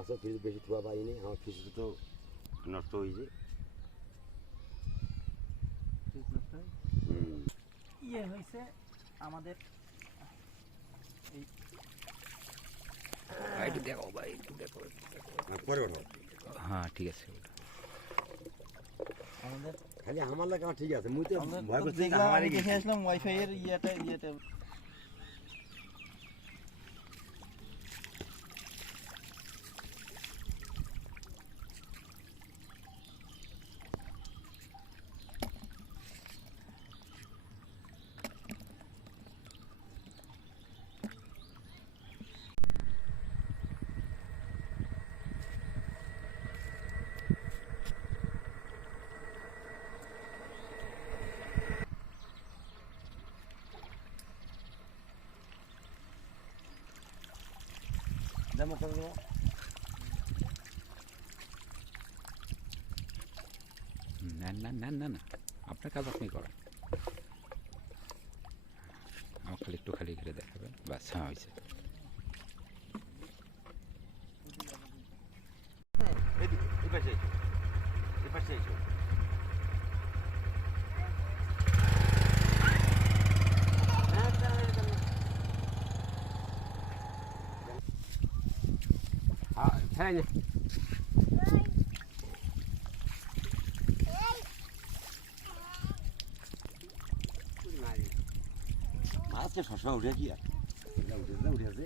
মাছও ফ্রিজ বেশি থোয়া পাইনি, আমার ফ্রিজ তো নষ্ট হয়েছে। ইয়ে হয়েছে আমাদের এই একটু দেখো ভাই, একটু দেখো। পরে ওঠো। হ্যাঁ ঠিক আছে। আমাদের খালি আমার লাগে আমার ঠিক আছে, মুই তো আমরা ভয় তো করছি দেখলাম, আমারই আমি দেখে গেছি। আসলাম ওয়াইফাই এর ইয়েটা ডেমো করে দেবো। না না না না না, আপনার কাজ আপনি করেন, আমার খালি একটু খালি ঘিরে দেখাবেন, বাস। হ্যাঁ হয়েছে। এই পাশে এসো, এই পাশে এসো। হ্যাঁ মাছটা সবসময় উঠে কি আর উঠে আছে।